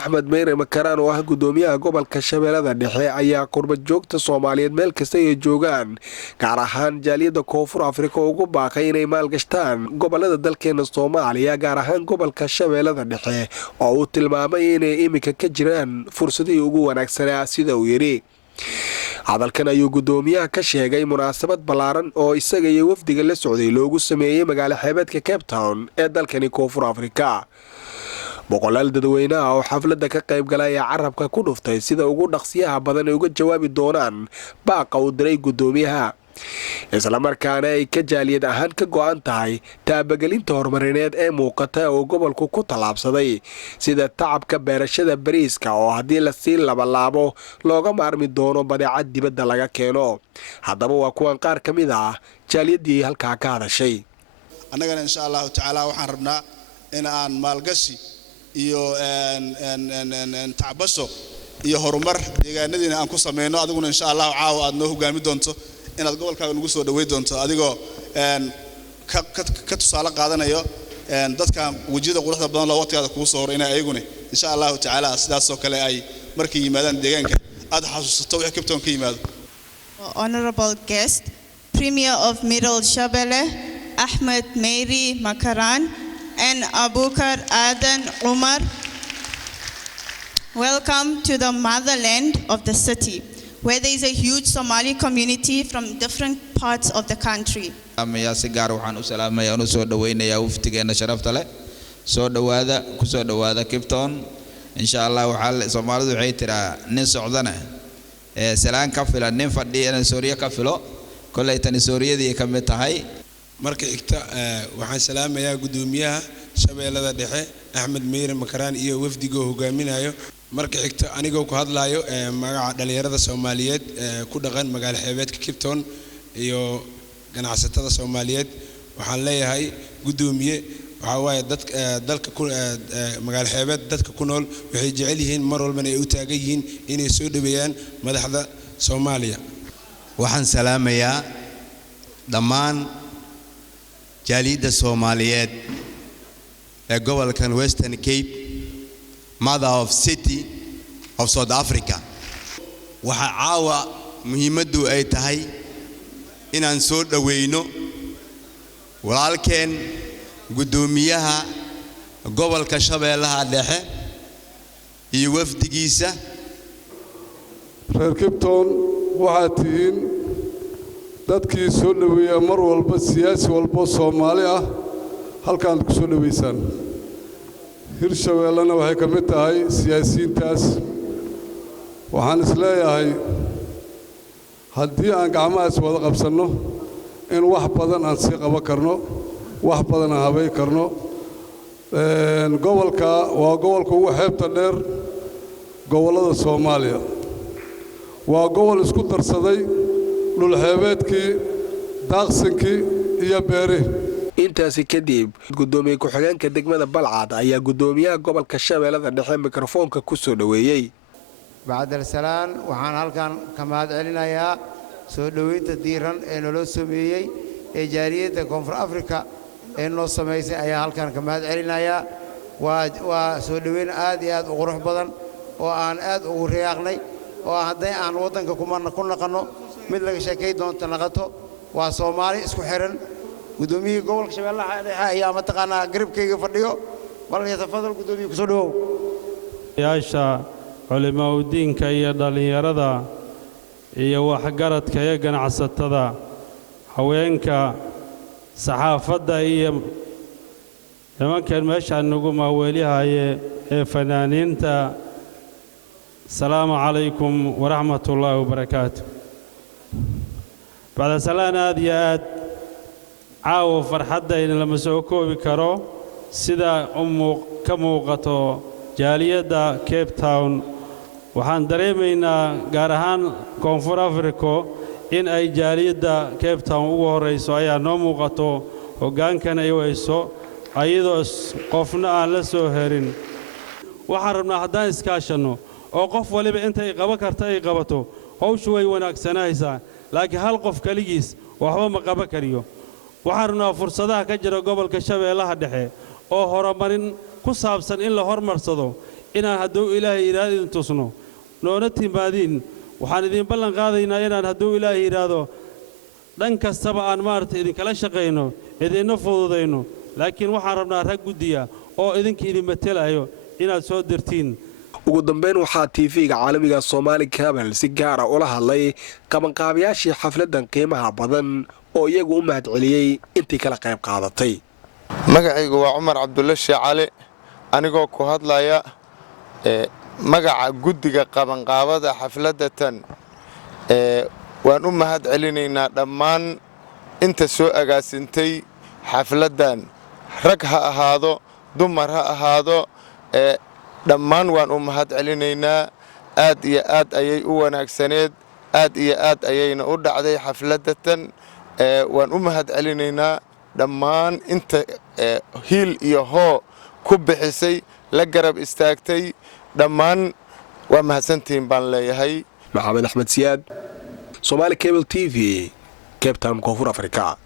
Axmed Meyre Makaraan oo ah gudoomiyaha gobolka Shabeellada Dhexe ayaa qurbad joogta Soomaaliyeed meel kasta ay joogaan gaar ahaan jaaliyada Koonfur Afrika ugu baaqay inay maalgashtaan gobolada dalkeena Soomaaliya gaar ahaan gobolka Shabeellada Dhexe oo uu tilmaamay inay imika ka jiraan fursadihii ugu wanaagsanaa sida uu yiri. hadalkan ayuu gudoomiyaha ka sheegay munaasabad ballaaran oo isaga iyo wafdiga la socday loogu sameeyay magaalo xeebeedka Cape Town ee dalkani Koonfur Afrika. boqolaal dadweyne ah oo xafladda ka qayb galay ayaa carabka ku dhuftay sida ugu dhaqsiyaha badan ay uga jawaabi doonaan baaqa uu diray gudoomiyaha, isla markaana ay ka jaaliyad ahaan ka go'an tahay taabagelinta horumarineed ee muuqata oo gobolku ku tallaabsaday sida tacabka beerashada bariiska oo haddii la sii labalaabo looga maarmi doono badeecad dibadda laga keeno. haddaba waa kuwan qaar ka mid ah jaaliyadii halkaa ka hadashay. annagana insha allahu tacaala waxaan rabnaa in aan maalgashi iyo tacbaso iyo horumar deegaanadiina aan ku sameeyno. adiguna insha Allah caawa aad noo hogaami doonto inaad gobolkaaga nagu soo dhaweey doonto adigoo ka tusaale qaadanayo dadka wajida quruxda badan loo waqtigaada kugu soo hor inay ayaguna insha Allah tacaala sidaas oo kale ay markay yimaadaan deegaanka aad xasuusato wixii Cape Town ka yimaado. Honorable guest, Premier of Middle Shabelle, Ahmed Meyre Makaraan and Abukar Adan Umar. Welcome to the motherland of the city, where there is a huge Somali community from different parts of the country. Amaya sigaar waxaan u salaamayaa oo soo dhaweynayaa waftigeena sharafta leh. Soo dhawaada ku soo dhawaada Cape Town. Insha Allah waxa Soomaalidu waxay tiraa nin socdana salaan ka filan nin fadhiya Soomaaliya ka filo kulay tan Soomaaliyada ka mid tahay. marka xigta waxaan salaamayaa gudoomiyaha Shabeellada Dhexe Axmed Meyre Makaraan iyo wafdiga hogaaminayo. marka xigta anigoo ku hadlayo magaca dhalinyarada Soomaaliyeed ku dhaqan magaalo xeebeedka Cape Town iyo ganacsatada Soomaaliyeed waxaan leeyahay gudoomiye waxa waaye dalka magaalo xeebeed dadka ku nool waxay jecel yihiin mar walba ay u taagan yihiin inay soo dhaweeyaan madaxda Soomaaliya. waxaan salaamayaa dhammaan jaaliyada Soomaaliyeed ee gobolkan Western Cape, mother of city of South Africa. waxa caawa muhiimadu ay tahay inaan soo dhaweyno walaalkeen gudoomiyaha gobolka Shabeellaha Dhexe iyo wafdigiisa. reer Cape Town waxaa tihiin dadkii soo dhaweeya mar walba siyaasi walba Soomaali ah halkaan ku soo dhaweysaan. Hirshabeellana waxay ka mid tahay siyaasiyiintaas. waxaan isleeyahay haddii aan gacmahaas wada qabsanno in wax badan aan sii qaban karno, wax badan aan habeyn karno. gobolka waa gobolka ugu xeebta dheer gobolada Soomaaliya. waa gobol isku darsaday dhul xeebeedkii, daaqsinkii iyo beerihii. intaasi kadib gudoomiye ku-xigeenka degmada Balcad ayaa gudoomiyaha gobolka Shabeellada Dhexe mikrofoonka ku soo dhaweeyay. bacdal salaan waxaan halkan ka mahad celinayaa soo dhaweynta diiran ee noo sameeyay ee jaaliyada Koonfur Afrika ee noo sameysay ayaa halkan ka mahad celinayaa. waa soo dhaweyn aad iyo aad u qurux badan oo aan aad ugu riyaaqnay oo haday aan wadanka ku naqano mid laga sheekay doonto naqato. waa Soomaali isku xiran. gudoomiyaha gobolka Shabeellaha Dhexe ayaa mataqaanaa garabkayga fadhiyo. bal yatafadal gudoomiye ku soo dhawow. yaasha culimada diinka iyo dhalinyarada iyo waxgaradka iyo ganacsatada haweenka saxaafadda iyo nimankan meeshaan nagu maaweelihaye ee fanaaniinta. السلام عليكم ورحمة الله وبركاته. بعد سلام آديات عاو فرحدة إن لما سوكو بكرو سيدا كموقتو جالية دا كيب تاون وحان دريمينا غارهان كونفور أفريكو إن أي جالية دا كيب تاون ugu horeyso ayaa noo muuqato hoggaankan ay weyso ayadoo qofna aan la soo herin. waxaan rabnaa haddaan iskaashano oo qof waliba inta ay qaban karto ay qabato hawshu way wanaagsanaysaa, laakiin hal qof kaligiis waxba ma qaban kariyo. waxaan rabnaa fursadaha ka jira gobolka Shabeellaha Dhexe oo horumarin ku saabsan in la hormarsado inaan hadduu ilaahay yidhaahdo idin tusno noona timaadiin waxaan idin ballan qaadaynaa inaan hadduu ilaahay yidhaahdo dhan kastaba aan maaragtay idinkala shaqayno idinna fududayno laakiin waxaan rabnaa rag guddiya oo idinka idin matelayo inaad soo dirtiin ugu dambeyn waxaa TV-ga caalamiga Somali Cable si gaar ah ula hadlay qabanqaabiyaashii xafladan qiimaha badan oo iyagu u mahadceliyay intii kala qayb qaadatay magacaygu waa Cumar Cabdulla Sheecale anigoo ku hadlaya magaca guddiga qabanqaabada xafladatan waan u mahadcelinaynaa dhammaan inta soo agaasintay xafladan rag ha ahaado dumar ha ahaado dhammaan waan u mahadcelinaynaa aad iyo aad ayay u wanaagsaneed aad iyo aad ayayna u dhacday xafladatan waan u mahadcelinaynaa dhammaan inta hiil iyo hoo ku bixisay la garab istaagtay dhammaan waa mahadsantihiin baan leeyahay Maxamed Axmed Siyaad Somali Cable TV Cape Town Koonfur Afrika